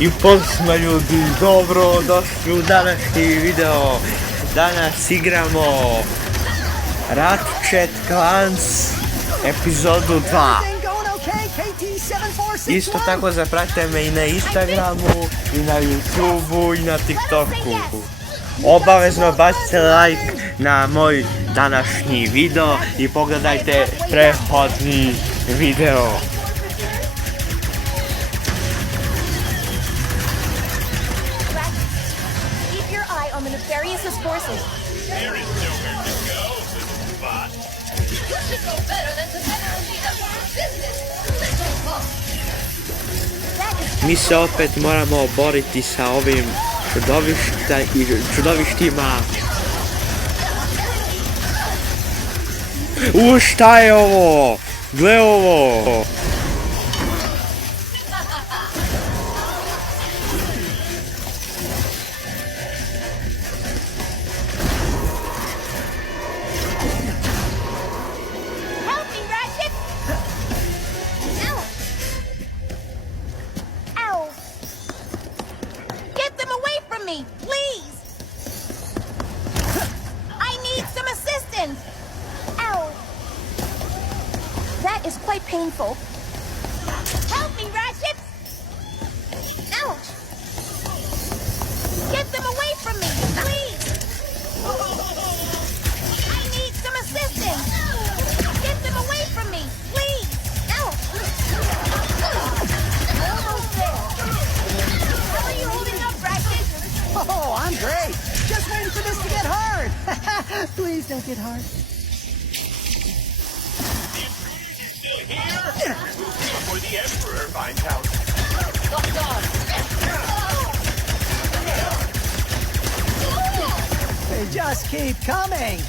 I pozdrav ljudi, dobro došli u današnji video. Danas igramo Ratchet Clank epizodu 2. Isto tako zapratite me i na Instagramu, i na YouTubeu, i na TikToku. Obavezno bacite like na moj današnji video i pogledajte prethodni video. On the nefarious forces. There is nowhere to go, but you should know better than to meddle in the Emperor's business. Mi se opet moramo boriti sa ovim čudovištima. Šta je ovo? Gle ovo! That is quite painful. Help me, Ratchet! Ouch! Get them away from me, please! I need some assistance! Get them away from me, please! Ouch! Almost there. How are you holding up, Ratchet? Oh, I'm great! Just waiting for this to get hard! Please don't get hard. Here, before the Emperor finds out. They just keep coming!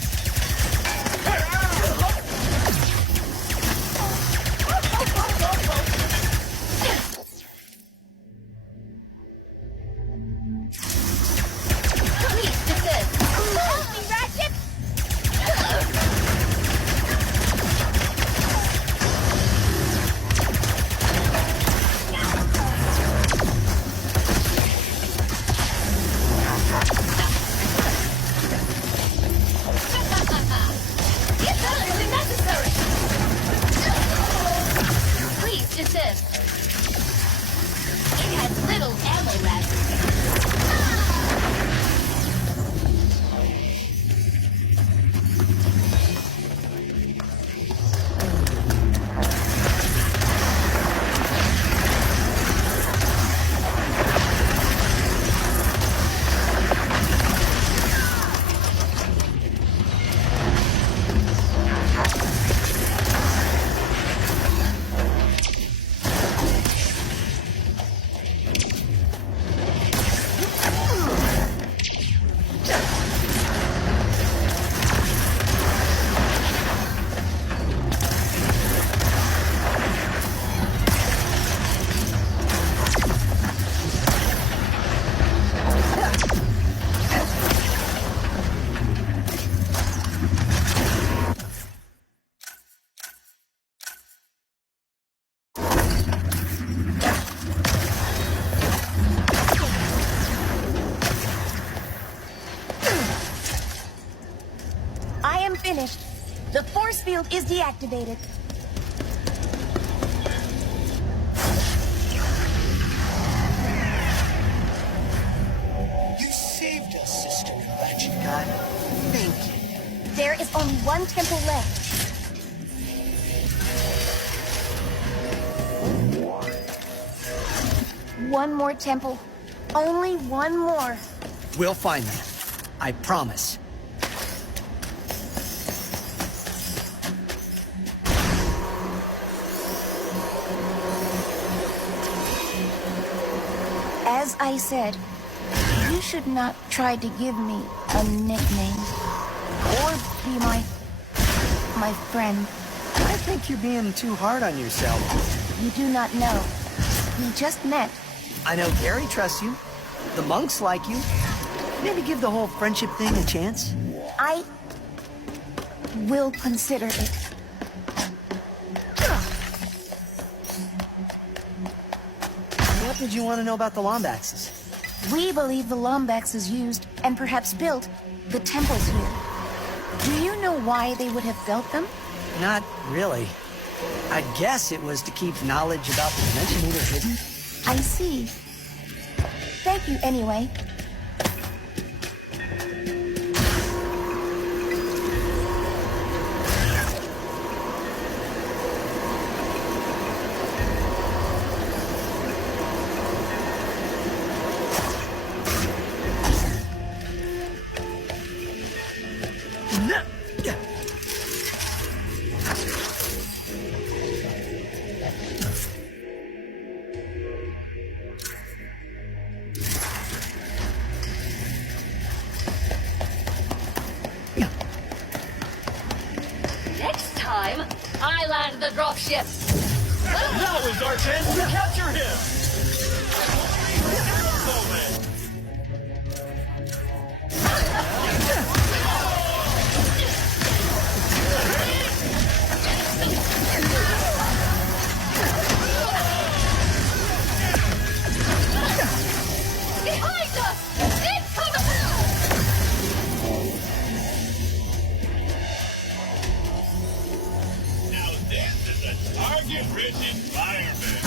Finished. The force field is deactivated. You saved us, Sister Ratchet God. Thank you. There is only one temple left. One more temple. Only one more. We'll find them. I promise. As I said, you should not try to give me a nickname or be my friend. I think you're being too hard on yourself. You do not know. We just met. I know Gary trusts you. The monks like you. Maybe give the whole friendship thing a chance. I will consider it. What did you want to know about the Lombaxes? We believe the Lombaxes used, and perhaps built, the temples here. Do you know why they would have built them? Not really. I guess it was to keep knowledge about the Dimension Eater hidden. I see. Thank you anyway. Next time, I land the dropship. Now is our chance to capture him! Behind us! Incoming! Now this is a target-rich environment.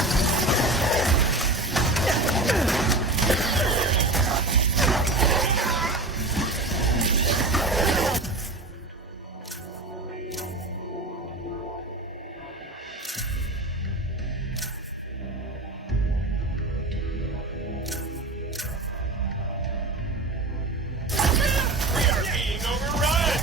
We are being overrun!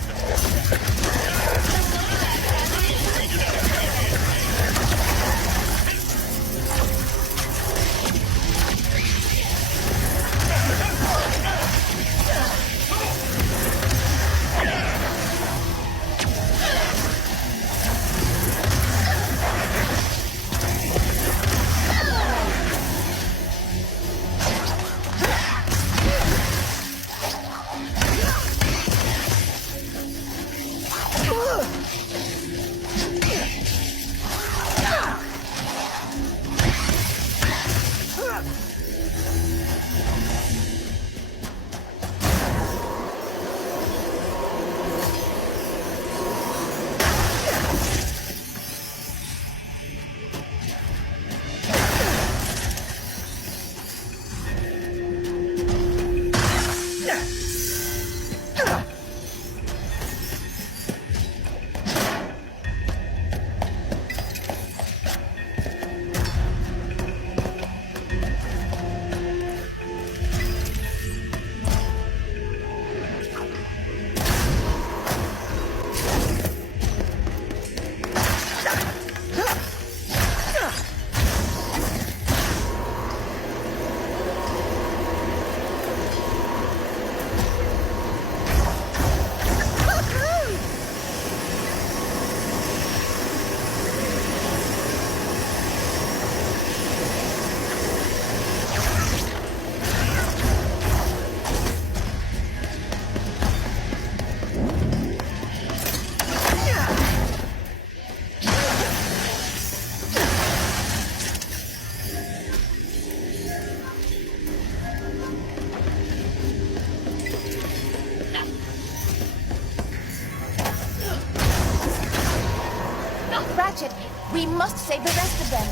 Ratchet, we must save the rest of them.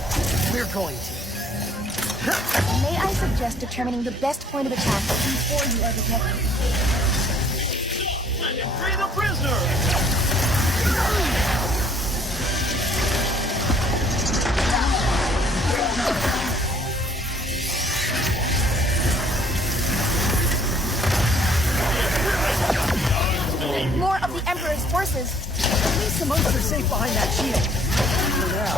We're going to. May I suggest determining the best point of attack before you are detected? Free the prisoner! More of the Emperor's forces. At least the monks are safe behind that shield. For now.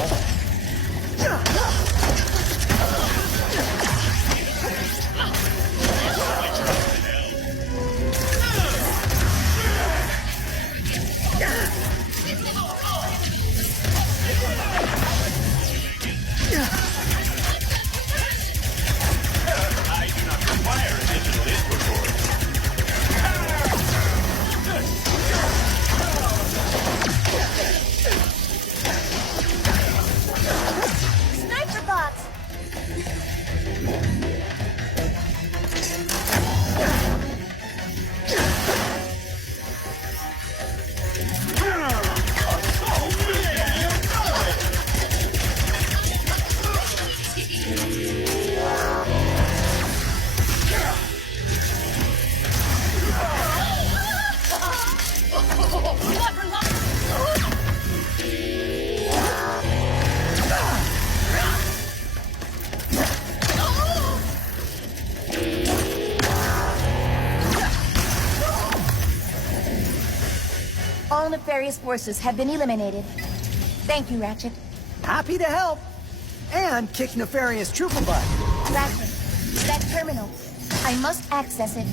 I do not require a digital input board. All nefarious forces have been eliminated. Thank you, Ratchet. Happy to help. And kick nefarious trooper butt. Ratchet, that terminal. I must access it.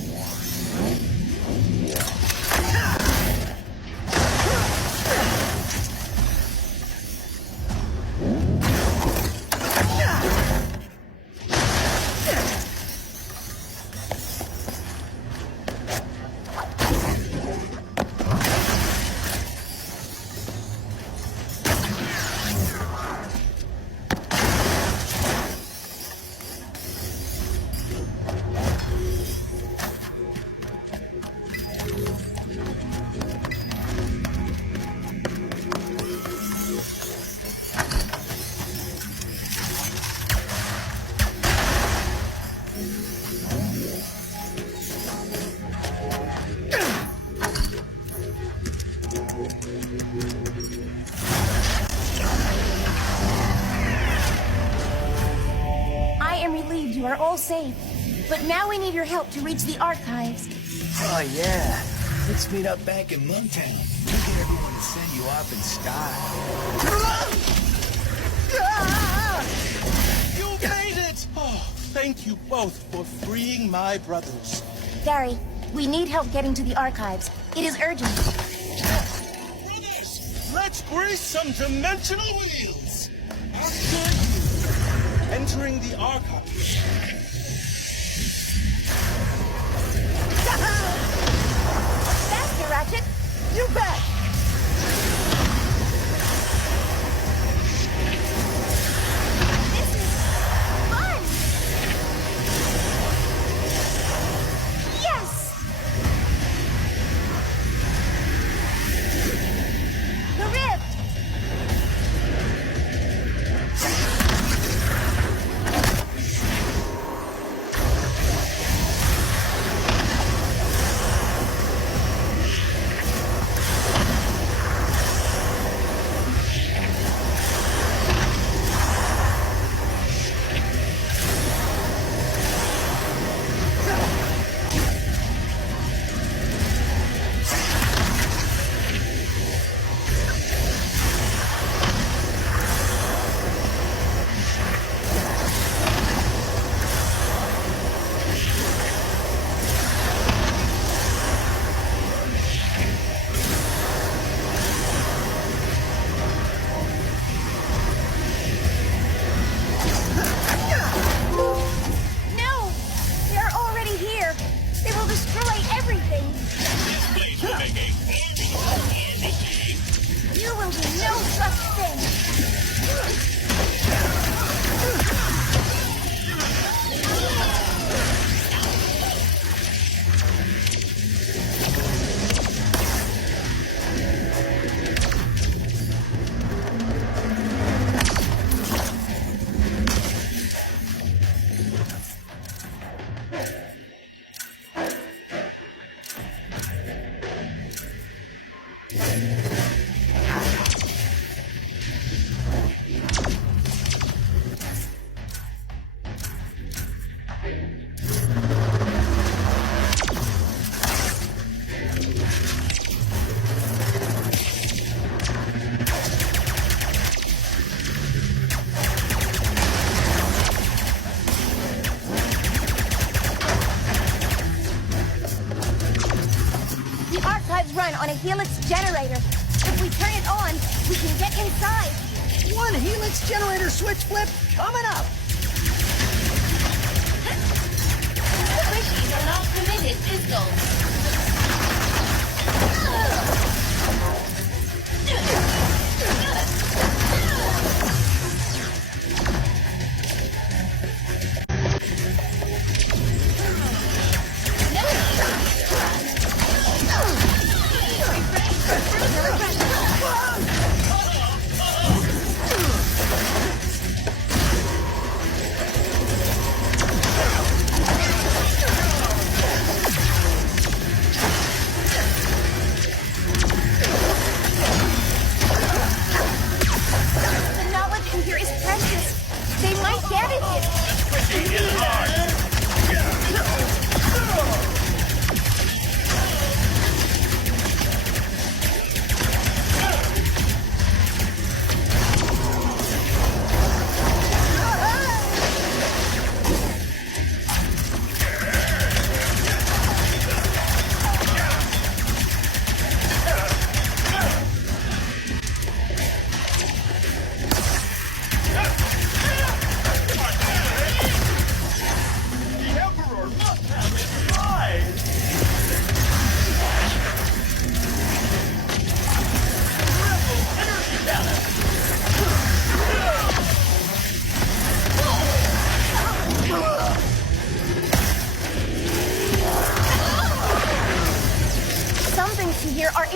I am relieved you are all safe. But now we need your help to reach the archives. Oh, yeah. Let's meet up back in Moontown. We'll get everyone to send you off in style. You made it! Oh, thank you both for freeing my brothers. Gary, we need help getting to the archives. It is urgent. Brothers, let's grease some dimensional wheels. After you, entering the archives. Faster, Ratchet! You bet! This is fun! Yes! The rift! No! They are already here! They will destroy everything! This place will make a formidable machine. You will do no such thing! The archives run on a helix generator. If we turn it on, we can get inside. One helix generator switch flip coming up! Squishies are not permitted, Pistol.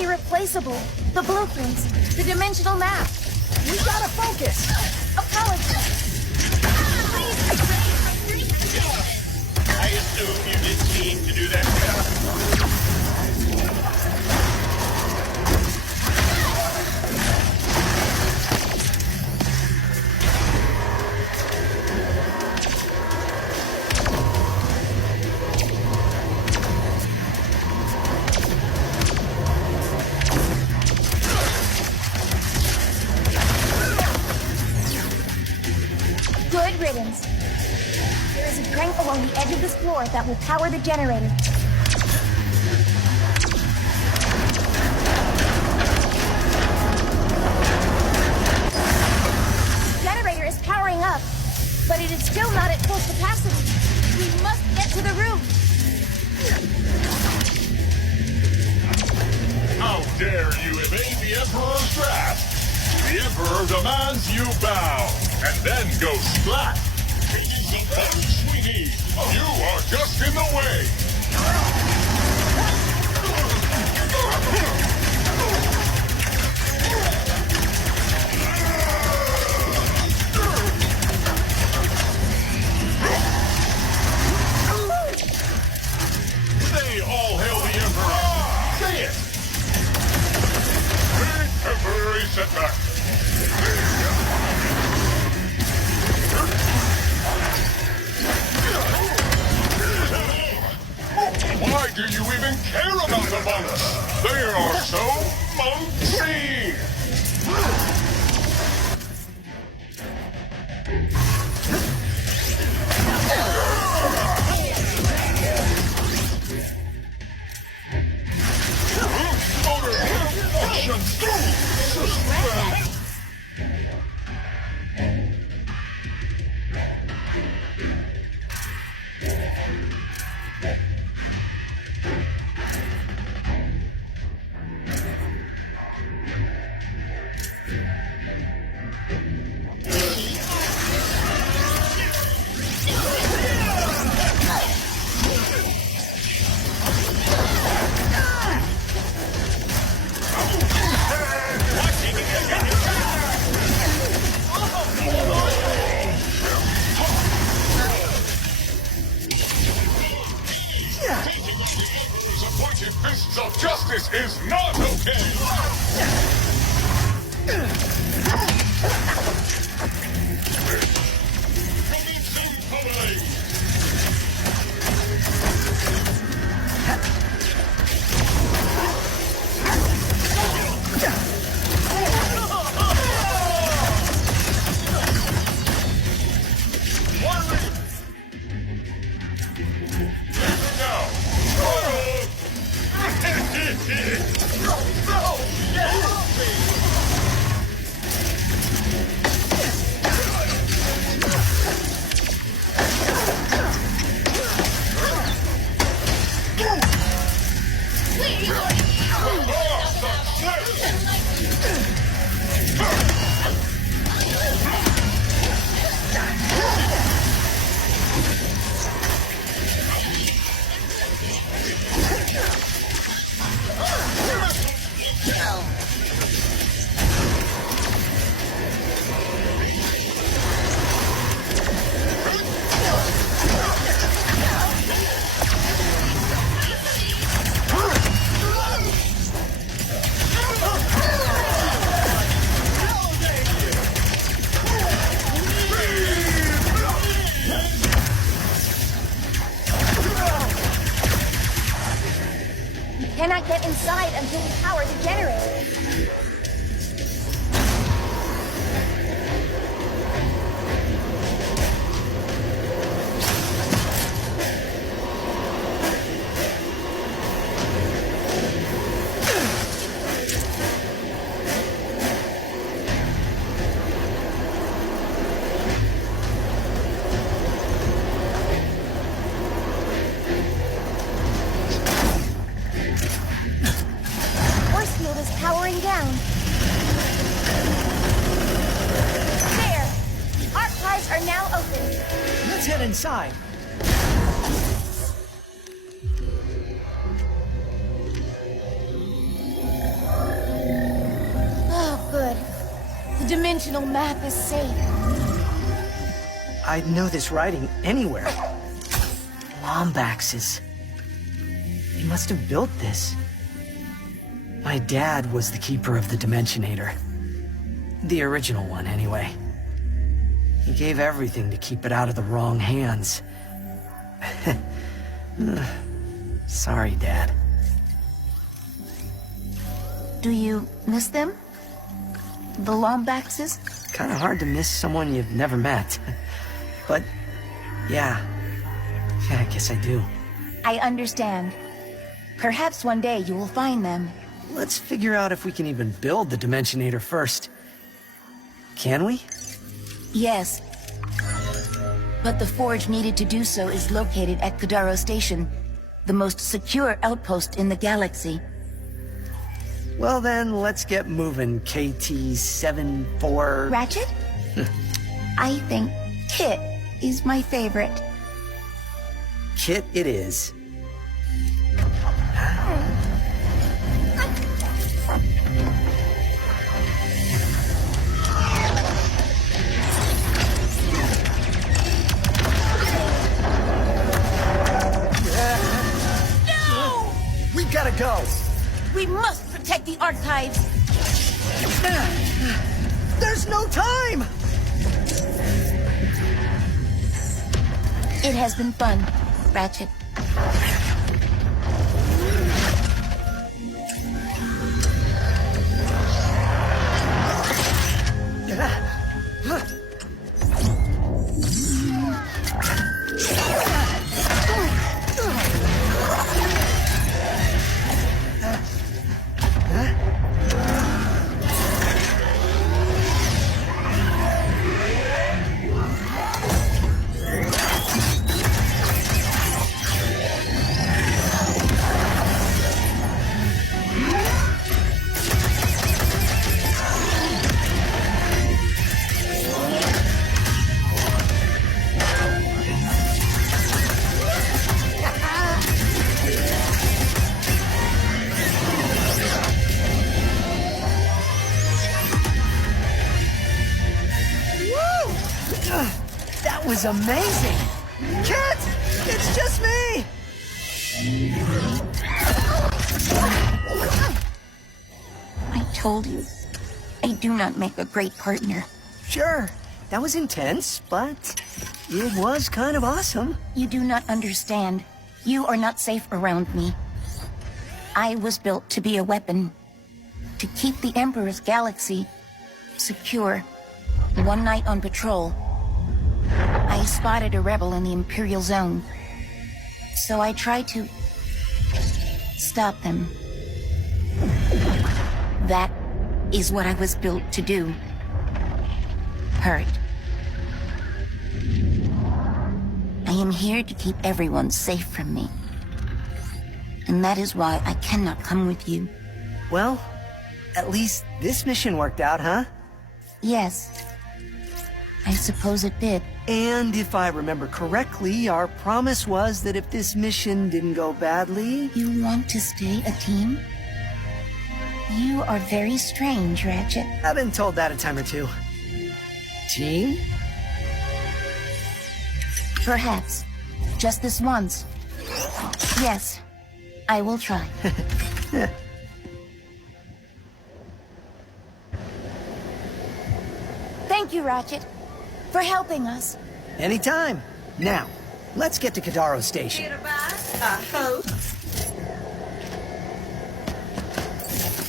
irreplaceable. The blueprints, the dimensional map. We gotta focus. Apologies. I assume you didn't mean to do that. Good riddance. There is a crank along the edge of this floor that will power the generator. The generator is powering up, but it is still not at full capacity. We must get to the roof. How dare you evade the Emperor's wrath? The Emperor demands you bow, and then go splat. Taking some punch we need. You are just in the way. They all hail the Emperor. Say it. Big temporary setback. Why do you even care about the monks? They are so monkey! Fists of justice is not okay! Cannot get inside until we power the generator. Down. There! Archives are now open. Let's head inside. dimensional map is safe. I'd know this writing anywhere. Lombaxes. They must have built this. My dad was the keeper of the Dimensionator. The original one, anyway. He gave everything to keep it out of the wrong hands. Sorry, Dad. Do you miss them? The Lombaxes? Kinda hard to miss someone you've never met. But, yeah, I guess I do. I understand. Perhaps one day you will find them. Let's figure out if we can even build the Dimensionator first. Can we? Yes. But the forge needed to do so is located at Kadaro Station, the most secure outpost in the galaxy. Well then, let's get moving, KT-74... Ratchet? I think Kit is my favorite. Kit it is. No! We gotta go! We must protect the archives! There's no time! It has been fun, Ratchet. That was amazing! Kit! It's just me! I told you, I do not make a great partner. Sure, that was intense, but it was kind of awesome. You do not understand. You are not safe around me. I was built to be a weapon, to keep the Emperor's galaxy secure. One night on patrol, I spotted a rebel in the Imperial Zone. So I tried to stop them. That is what I was built to do. Hurt. I am here to keep everyone safe from me. And that is why I cannot come with you. Well, at least this mission worked out, huh? Yes. I suppose it did. And if I remember correctly, our promise was that if this mission didn't go badly... You want to stay a team? You are very strange, Ratchet. I've been told that a time or two. Team? Perhaps. Just this once. Yes, I will try. Thank you, Ratchet, for helping us. Anytime. Now, let's get to Kadaro Station. I hope.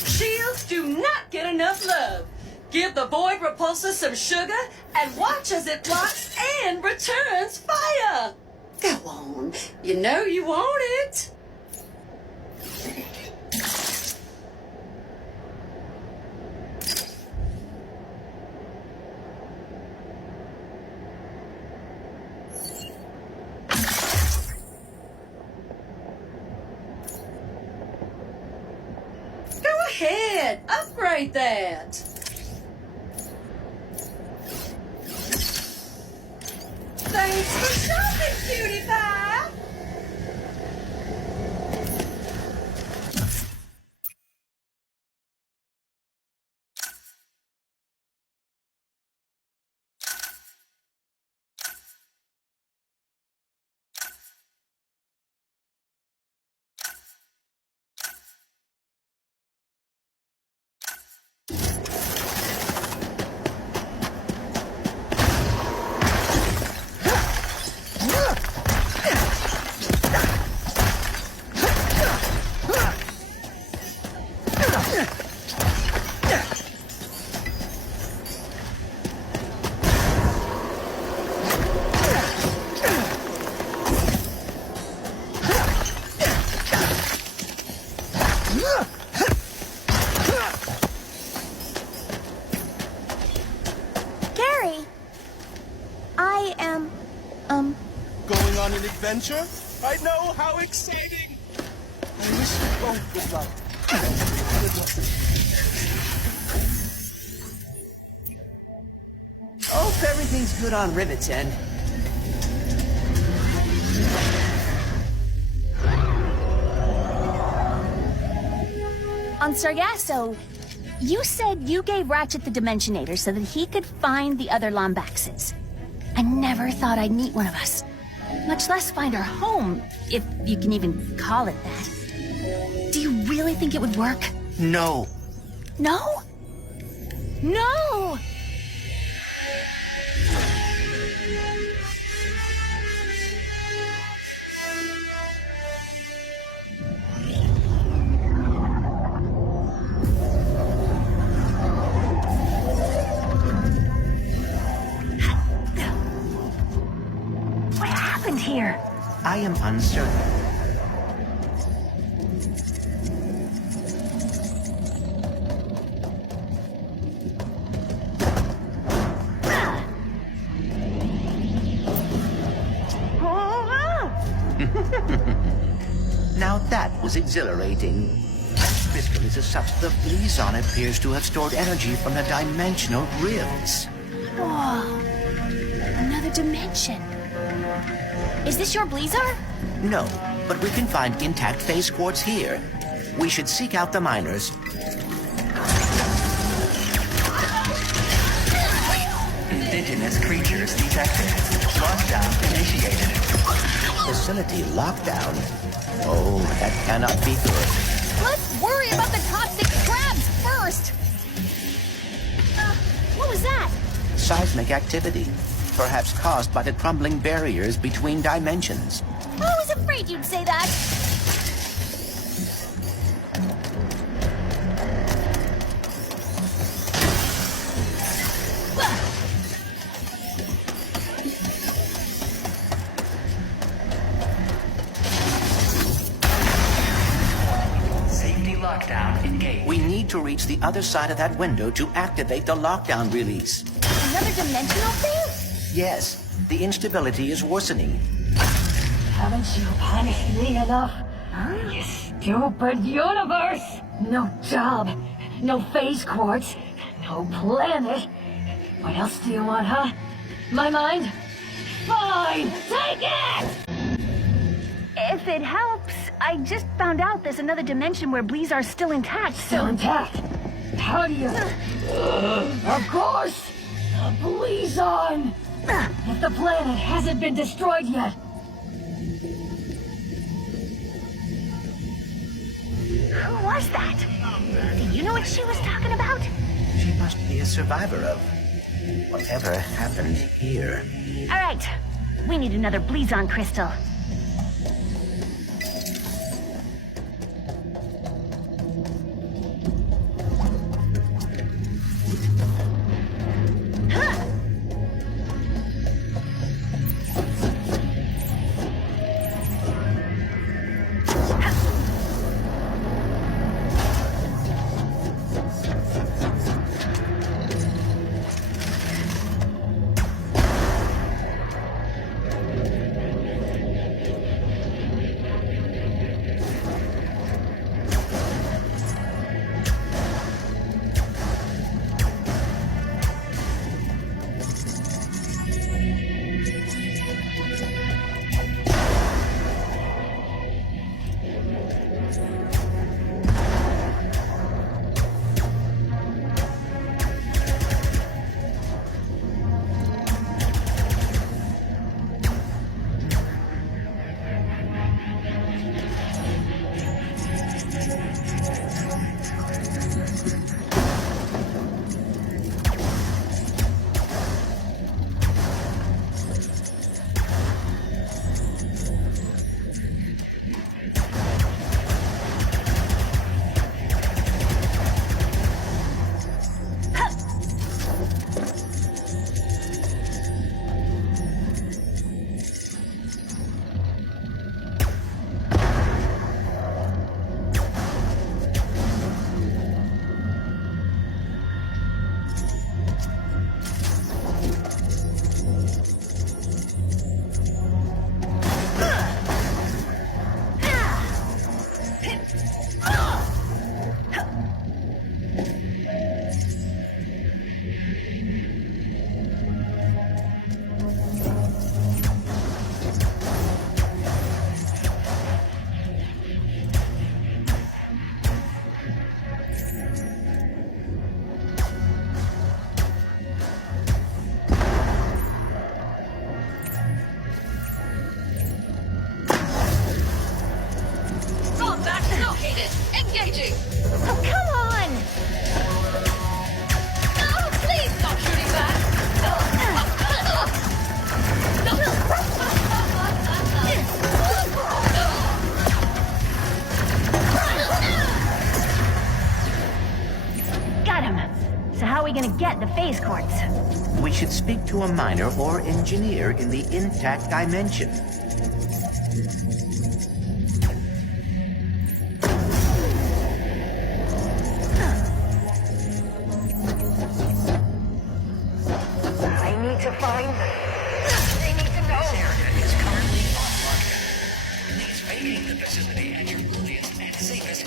Shields do not get enough love. Give the void repulsor some sugar and watch as it blocks and returns fire. Go on. You know you want it. Go ahead. Upgrade that. Thanks for shopping, cutie pie! Going on an adventure? I know, how exciting! I wish you both good luck. Good luck. Hope everything's good on Rivet's end. On Sargasso, you said you gave Ratchet the Dimensionator so that he could find the other Lombaxes. I never thought I'd meet one of us. Much less find our home, if you can even call it that. Do you really think it would work? No. No? No! What happened here? I am uncertain. Now that was exhilarating. Crystal is a substance of BLIZU appears to have stored energy from the dimensional rifts. Whoa. Another dimension. Is this your BLIZU? No, but we can find intact phase quartz here. We should seek out the miners. Indigenous creatures detected. Lockdown initiated. Facility lockdown? Oh, that cannot be good. Let's worry about the toxic crabs first! What was that? Seismic activity, perhaps caused by the crumbling barriers between dimensions. I was afraid you'd say that. Safety lockdown engaged. We need to reach the other side of that window to activate the lockdown release. Another dimensional thing? Yes, the instability is worsening. Haven't you punished me enough? You stupid universe! No job, no phase quartz, no planet. What else do you want, huh? My mind? Fine, take it! If it helps, I just found out there's another dimension where BLIZU are still intact, Still intact. How do you... of course! A BLIZU! If the planet hasn't been destroyed yet. Who was that? Do you know what she was talking about? She must be a survivor of whatever happened here. All right, we need another BLIZU crystal. Engaging! Oh, come on! Oh, please stop shooting back! Got him. So how are we gonna get the phase quartz? We should speak to a miner or engineer in the intact dimension. I need to find them. They need to know. This area is currently off lockdown. Please vacate the facility at your earliest and safest.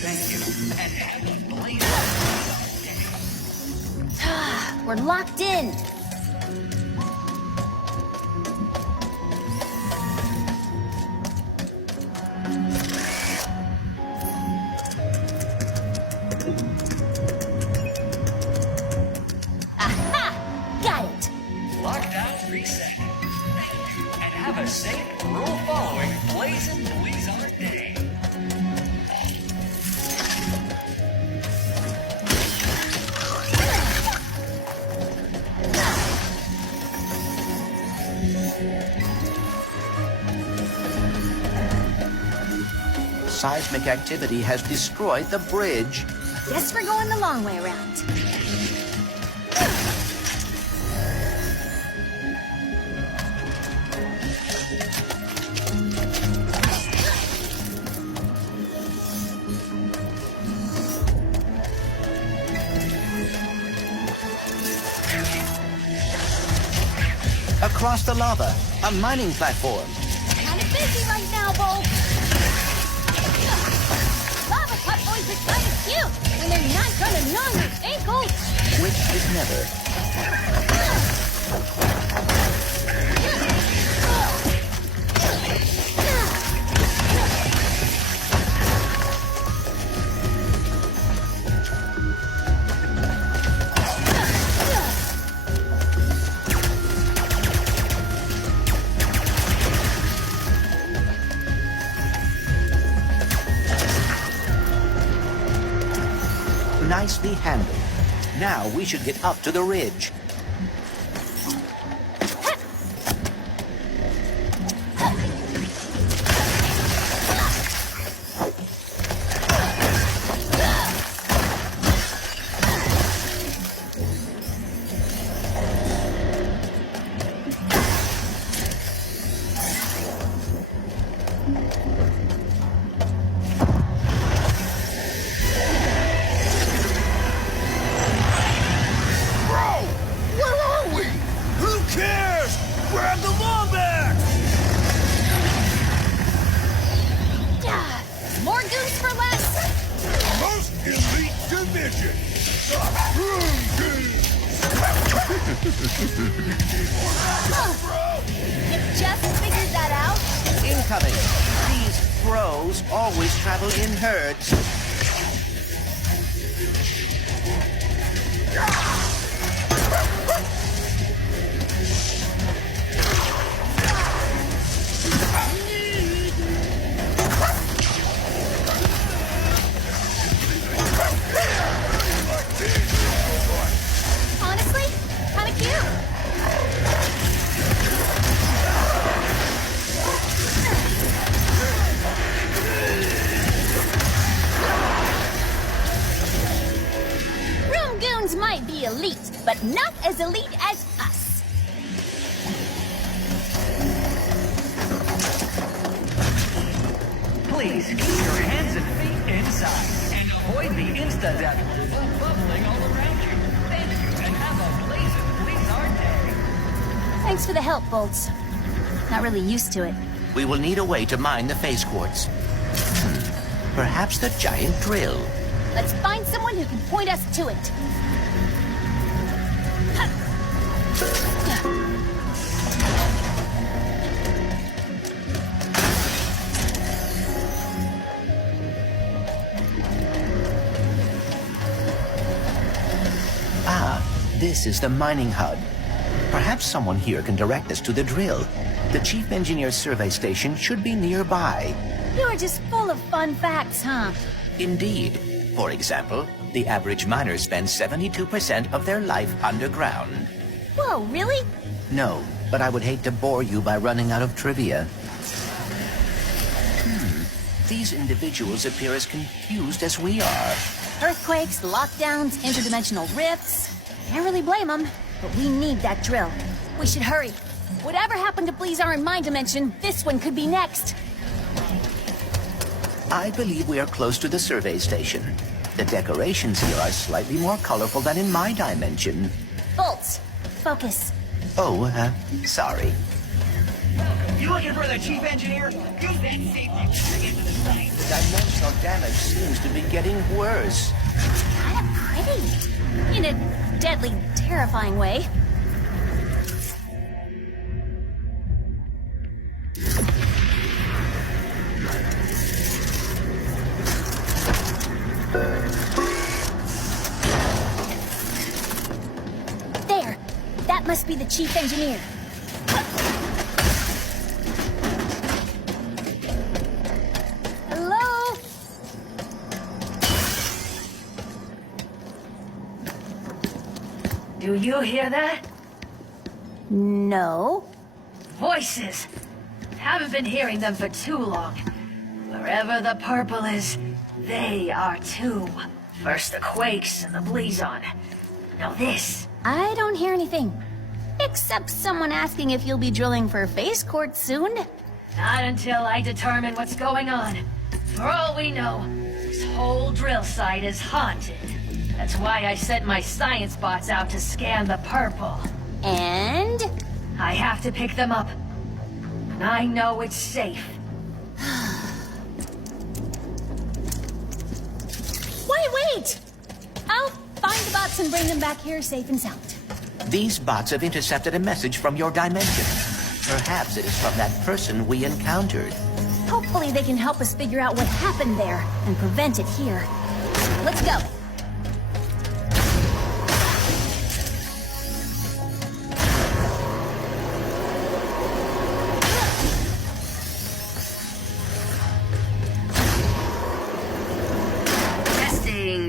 Thank you, and have a blazing day. We're locked in. Aha! Got it. Lockdown reset. Thank you, and have a safe, rule-following, blazing Blizzard day. Seismic activity has destroyed the bridge. Guess we're going the long way around. Across the lava, a mining platform. Kind of busy right now, Bo. Lava cut boys are kind of cute when they're not gonna gnaw your ankles. Which is never. Nicely handled. Now we should get up to the ridge. More goons for less. Most elite division. You just figured that out? Incoming. These bros always travel in herds. Honestly, kind of cute. Room goons might be elite, but not as elite as us. Please keep your hands and feet inside and avoid the insta-death lava bubbling all around you. Thank you, and have a blazing Blizzard day. Thanks for the help, Bolts. Not really used to it. We will need a way to mine the phase quartz. Perhaps the giant drill. Let's find someone who can point us to it. Ah, this is the mining hub. Perhaps someone here can direct us to the drill. The Chief Engineer's survey station should be nearby. You are just full of fun facts, huh? Indeed. For example, the average miner spends 72% of their life underground. Whoa, really? No, but I would hate to bore you by running out of trivia. These individuals appear as confused as we are. Earthquakes, lockdowns, interdimensional rifts. Can't really blame them, but we need that drill. We should hurry. Whatever happened to BLIZU in my dimension, this one could be next. I believe we are close to the survey station. The decorations here are slightly more colorful than in my dimension. Bolts, focus. Oh, sorry. You looking for the chief engineer? Use that safety to get to the site. The dimensional damage seems to be getting worse. Kinda pretty. In a deadly, terrifying way. There! That must be the chief engineer. Hello? Do you hear that? No. Voices. Haven't been hearing them for too long. Wherever the purple is, they are too. First the quakes and the BLIZU. Now this. I don't hear anything. Except someone asking if you'll be drilling for phase quartz soon. Not until I determine what's going on. For all we know, this whole drill site is haunted. That's why I sent my science bots out to scan the purple. And? I have to pick them up. And I know it's safe. Wait! I'll find the bots and bring them back here safe and sound. These bots have intercepted a message from your dimension. Perhaps it is from that person we encountered. Hopefully they can help us figure out what happened there and prevent it here. Let's go.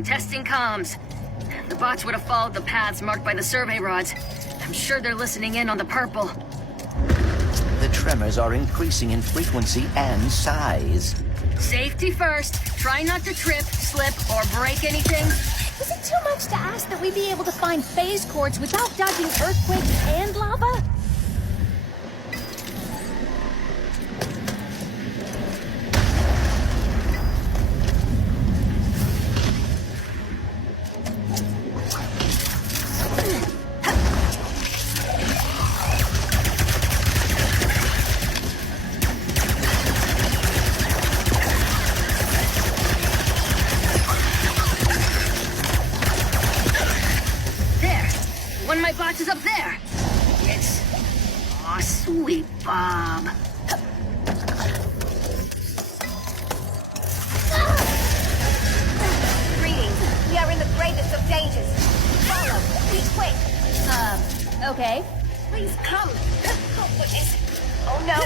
Testing comms. The bots would have followed the paths marked by the survey rods. I'm sure they're listening in on the purple. The tremors are increasing in frequency and size. Safety first. Try not to trip, slip, or break anything. Is it too much to ask that we be able to find phase quartz without dodging earthquakes and lava? Is up there. It's... Aw, sweet Bob. Greetings. We are in the greatest of dangers. Follow. Be quick. Okay. Please come. Oh, what is it? Oh, no.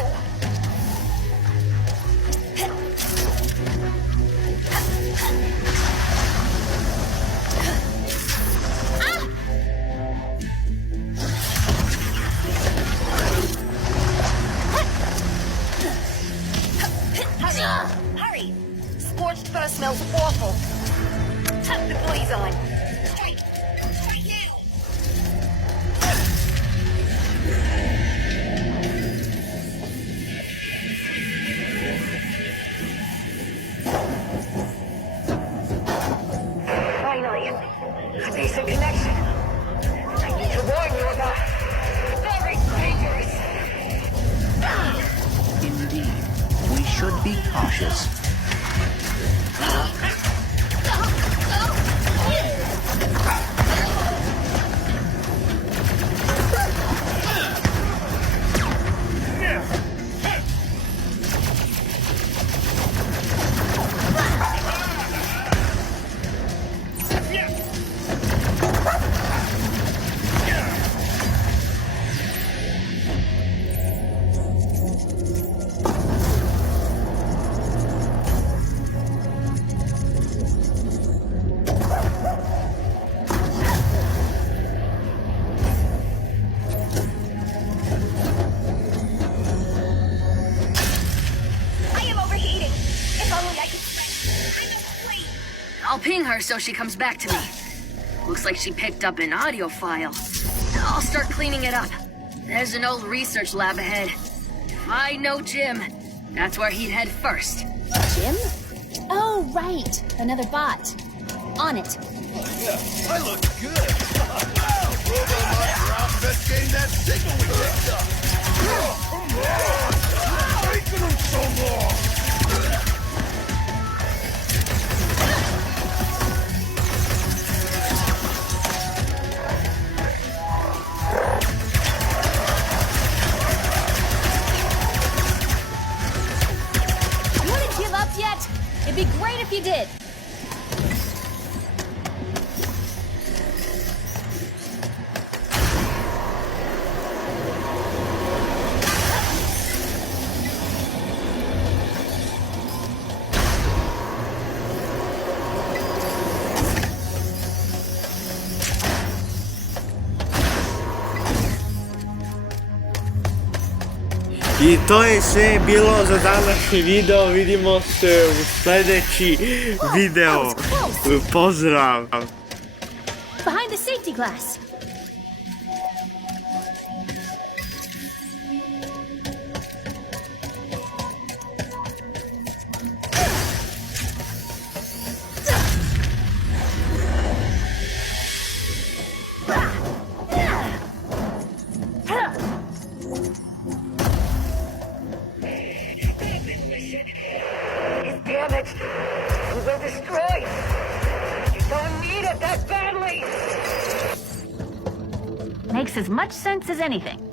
Hurry! Scorched fur smells awful. Tuck the BLIZU on. Strike! Strike now! Finally, a decent connection. I need to warn you about very dangerous. Indeed, we should be cautious. I'll ping her so she comes back to me. Looks like she picked up an audio file. I'll start cleaning it up. There's an old research lab ahead. If I know Jim, that's where he'd head first. Jim? Oh, right. Another bot. On it. Yeah, I look good. Robot investigating that signal we picked up. Taking them so long. You wouldn't give up yet? It'd be great if you did. I to je sve bilo za današnji video, vidimo se u sljedeći video. Pozdrav! Behind the safety glass. Damn it! We will destroy! You don't need it that badly! Makes as much sense as anything.